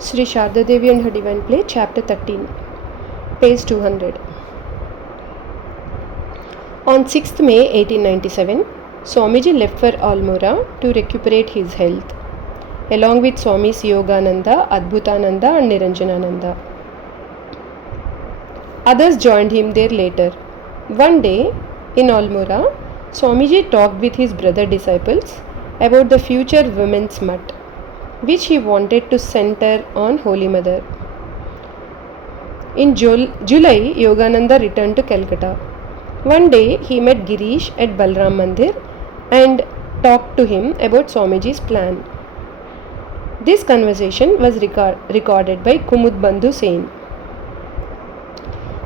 Sri Sharda Devi and her Divine Play, Chapter 13, page 200. On 6th May 1897, Swamiji left for Almora to recuperate his health, along with Swamis Yogananda, Adbhutananda and Niranjanananda. Others joined him there later. One day, in Almora, Swamiji talked with his brother disciples about the future women's mutt, which he wanted to center on Holy Mother. In July, Yogananda returned to Calcutta. One day, he met Girish at Balram Mandir and talked to him about Swamiji's plan. This conversation was recorded by Kumud Bandhu Sen.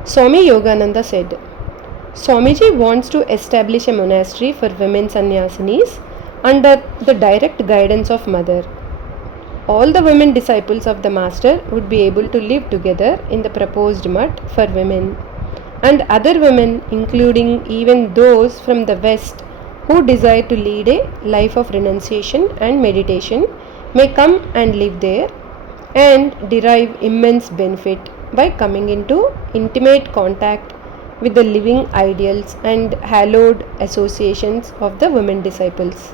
Swami Yogananda said, Swamiji wants to establish a monastery for women sannyasinis under the direct guidance of Mother. All the women disciples of the Master would be able to live together in the proposed mutt for women, and other women, including even those from the West who desire to lead a life of renunciation and meditation, may come and live there and derive immense benefit by coming into intimate contact with the living ideals and hallowed associations of the women disciples.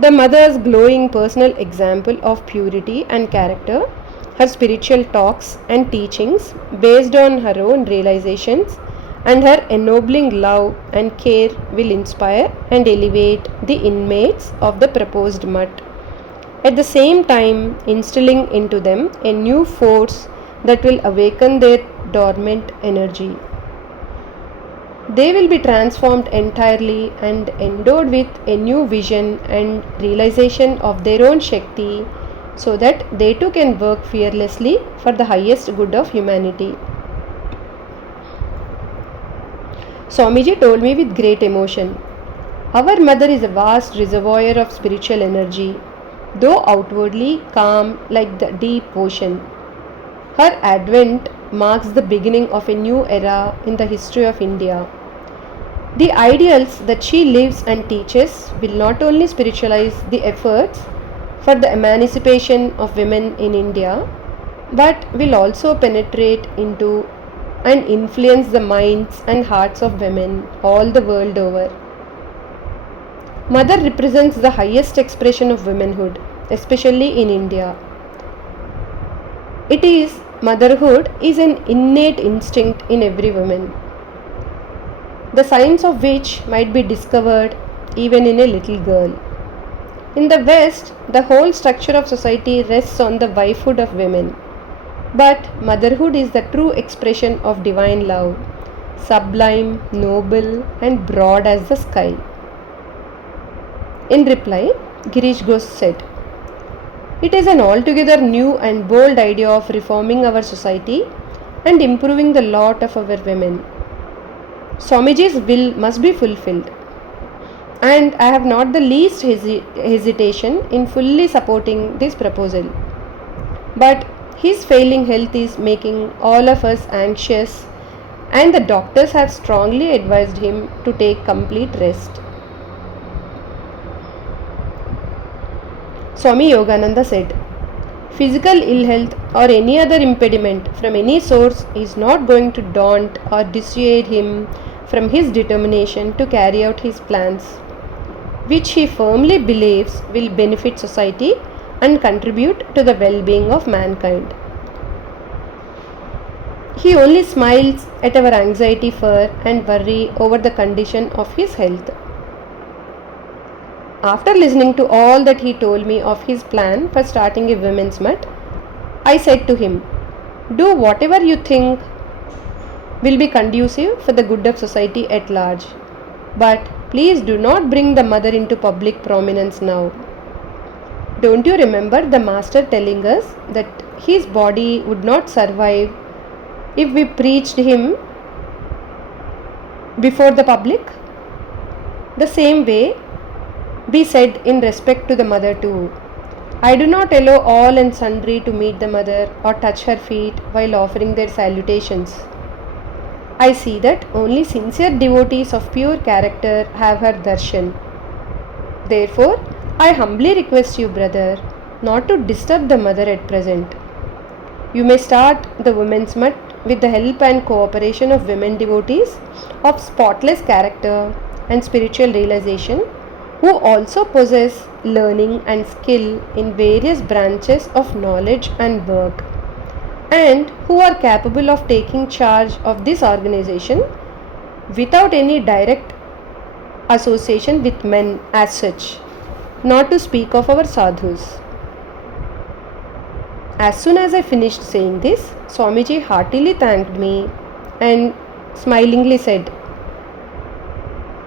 The Mother's glowing personal example of purity and character, her spiritual talks and teachings based on her own realizations, and her ennobling love and care will inspire and elevate the inmates of the proposed mutt, at the same time instilling into them a new force that will awaken their dormant energy. They will be transformed entirely and endowed with a new vision and realization of their own Shakti, so that they too can work fearlessly for the highest good of humanity. Swamiji told me with great emotion, Our Mother is a vast reservoir of spiritual energy, though outwardly calm like the deep ocean. Her advent marks the beginning of a new era in the history of India. The ideals that she lives and teaches will not only spiritualize the efforts for the emancipation of women in India, but will also penetrate into and influence the minds and hearts of women all the world over. Mother represents the highest expression of womanhood, especially in India. Motherhood is an innate instinct in every woman, the signs of which might be discovered even in a little girl. In the West, the whole structure of society rests on the wifehood of women, but motherhood is the true expression of divine love, sublime, noble, and broad as the sky. In reply, Girish Ghosh said, It is an altogether new and bold idea of reforming our society and improving the lot of our women. Swamiji's will must be fulfilled, and I have not the least hesitation in fully supporting this proposal. But his failing health is making all of us anxious, and the doctors have strongly advised him to take complete rest. Swami Yogananda said, Physical ill health or any other impediment from any source is not going to daunt or dissuade him from his determination to carry out his plans, which he firmly believes will benefit society and contribute to the well-being of mankind. He only smiles at our anxiety for and worry over the condition of his health. After listening to all that he told me of his plan for starting a women's mutt, I said to him, Do whatever you think will be conducive for the good of society at large, but please do not bring the Mother into public prominence now. Don't you remember the Master telling us that his body would not survive if we preached him before the public? The same way be said in respect to the Mother too. I do not allow all and sundry to meet the Mother or touch her feet while offering their salutations. I see that only sincere devotees of pure character have her darshan. Therefore, I humbly request you, brother, not to disturb the mother at present. You may start the women's mutt with the help and cooperation of women devotees of spotless character and spiritual realization, who also possess learning and skill in various branches of knowledge and work, and who are capable of taking charge of this organization without any direct association with men as such, not to speak of our sadhus. As soon as I finished saying this, Swamiji heartily thanked me and smilingly said,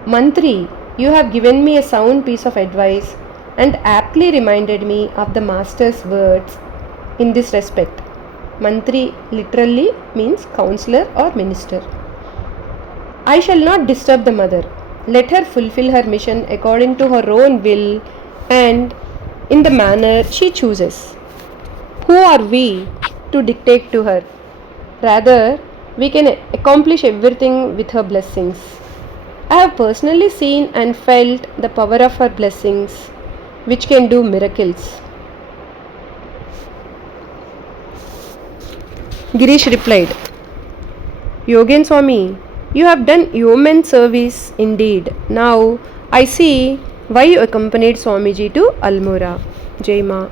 Mantri, you have given me a sound piece of advice and aptly reminded me of the Master's words in this respect. Mantri literally means counselor or minister. I shall not disturb the mother. Let her fulfill her mission according to her own will and in the manner she chooses. Who are we to dictate to her? Rather, we can accomplish everything with her blessings. I have personally seen and felt the power of her blessings, which can do miracles. Girish replied, Yogen Swami, you have done yeoman service indeed. Now I see why you accompanied Swamiji to Almora. Jai Ma.